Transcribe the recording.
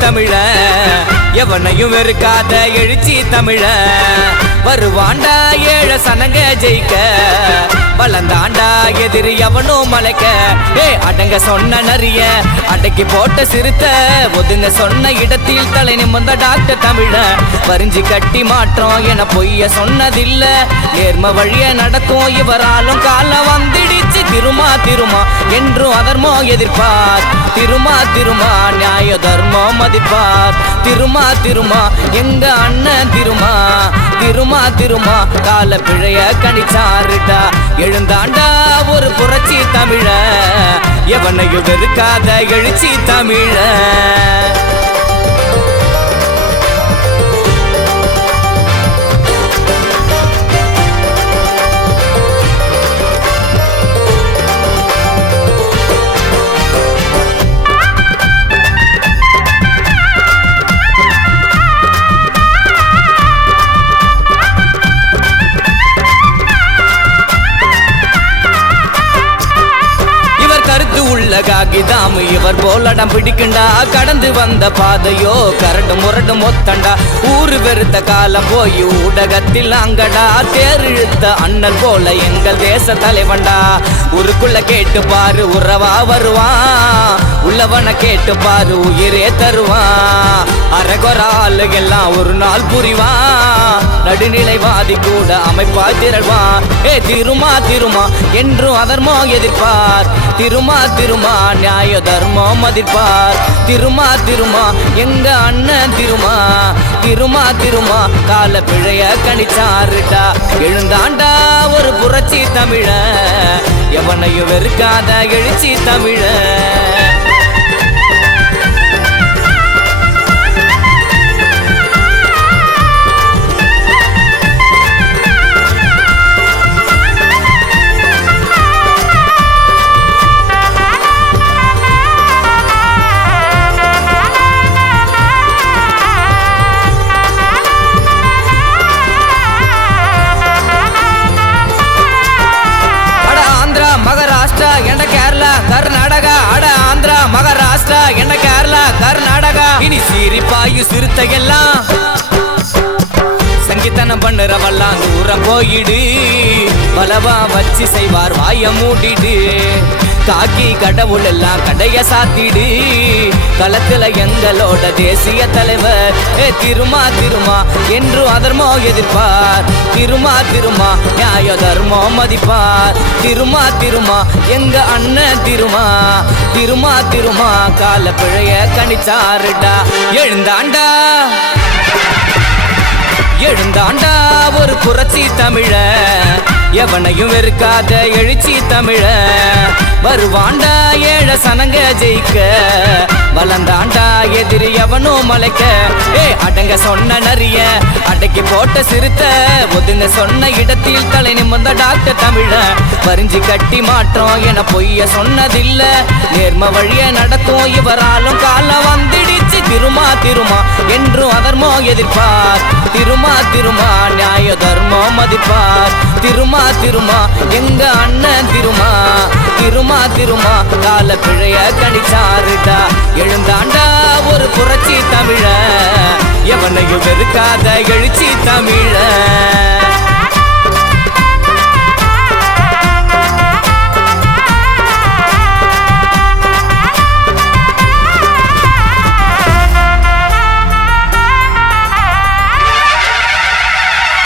தமிழ எவனையும் வெறுக்காத எழுச்சி தமிழ வருவாண்டா ஏழ சனங்க ஜெயிக்க வளர்ந்தாண்டா எதிரி எவனும் மலைக்க அடங்க சொன்ன நரிய அடக்கி போட்ட சிறுத்த ஒதுங்க சொன்ன இடத்தில் தலை நிமிர்ந்த டாக்டர் தமிழ வரிஞ்சி கட்டி மாற்றோம் என பொய்ய சொன்னதில்ல நேர்ம வழிய நடக்கும் இவராலும் காலம் வந்திடிச்சு திருமா திருமா என்றும் அதர்மோ எதிர்ப்பார் திருமா திருமா நியாய தர்மம் மதிப்பார் திருமா திருமா எங்க அண்ணன் திருமா திருமா திருமா கால பிழைய கணிச்சாருடா எழுந்தாண்டா ஒரு புரட்சி தமிழ எவனையும் வெறுக்காத எழுச்சி தமிழ காகிதாமு இவர் போலடம் பிடிக்கண்டா கடந்து வந்த பாதையோ கரடு முரடு மொத்தண்டா ஊரு வெறுத்த காலம் போய் ஊடகத்தில் அங்கடா தேரிழுத்த அண்ணல் போல எங்கள் தேச தலைவண்டா ஊருக்குள்ள கேட்டு பாரு உறவா வருவான் உள்ளவன கேட்டு பாரு உயிரே தருவான் அரகொராலு எல்லாம் ஒரு நாள் புரிவான் நடுநிலைவாதி கூட அமைப்பா திரள்வான் திருமா திருமா என்றும் அதர்மோ எதிர்ப்பார் திருமா திருமா நியாய தர்மம் மதிப்பார் திருமா திருமா எங்க அண்ணன் திருமா திருமா திருமா கால பிழைய கணிச்சாருடா எழுந்தாண்டா ஒரு புரட்சி தமிழ எவனையும் வெறுக்காத எழுச்சி தமிழ மகாராஷ்டிரா என்ன கேரளா கர்நாடகா அட ஆந்திரா மகாராஷ்டிரா என்ன கேரளா கர்நாடகா இனி சிரிப்பாயு சிறுத்தையெல்லாம் சங்கீதனம் பண்ணுறவெல்லாம் தூரம் போயிடு பலவா வச்சு செய்வார் வாய மூடிடு காக்கி கடவுள் எல்லாம் கடைய சாத்திடு களத்துல எங்களோட தேசிய தலைவர் திருமா திருமா என்று அதர்மோ எதிர்ப்பார் திருமா திருமா நியாய தர்மம் மதிப்பார் திருமா திருமா எங்க அண்ணன் திருமா திருமா திருமா கால பிழைய கணிச்சாருடா எழுந்தாண்டா எழுந்தாண்டா ஒரு புரட்சி தமிழ எவனையும் வெறுக்காத எழுச்சி தமிழ வருவாண்டா ஏழ சனங்க ஜெயிக்க வளர்ந்தாண்டா எதிரி எவனும் மலைக்க அடங்க சொன்ன நரிய அடக்கி போட்ட சிறுத்த ஒதுங்க சொன்ன இடத்தில் தலை நிமிர்ந்த டாக்டர் தமிழ வரிஞ்சி கட்டி மாற்றோம் என பொய்ய சொன்னதில்ல நேர்ம வழிய நடக்கும் இவராலும் காலம் வந்திடிச்சு திருமா திருமா என்றும் அதர்மோ எதிர்ப்பார் திருமா திருமா நியாய தர்மம் மதிப்பார் திருமா திருமா எங்க அண்ணன் திருமா திருமா திருமா கால பிழைய கணிச்சாருடா எழுந்தாண்டா ஒரு புரட்சி தமிழ எவனையும் வெறுக்காத எழுச்சி தமிழ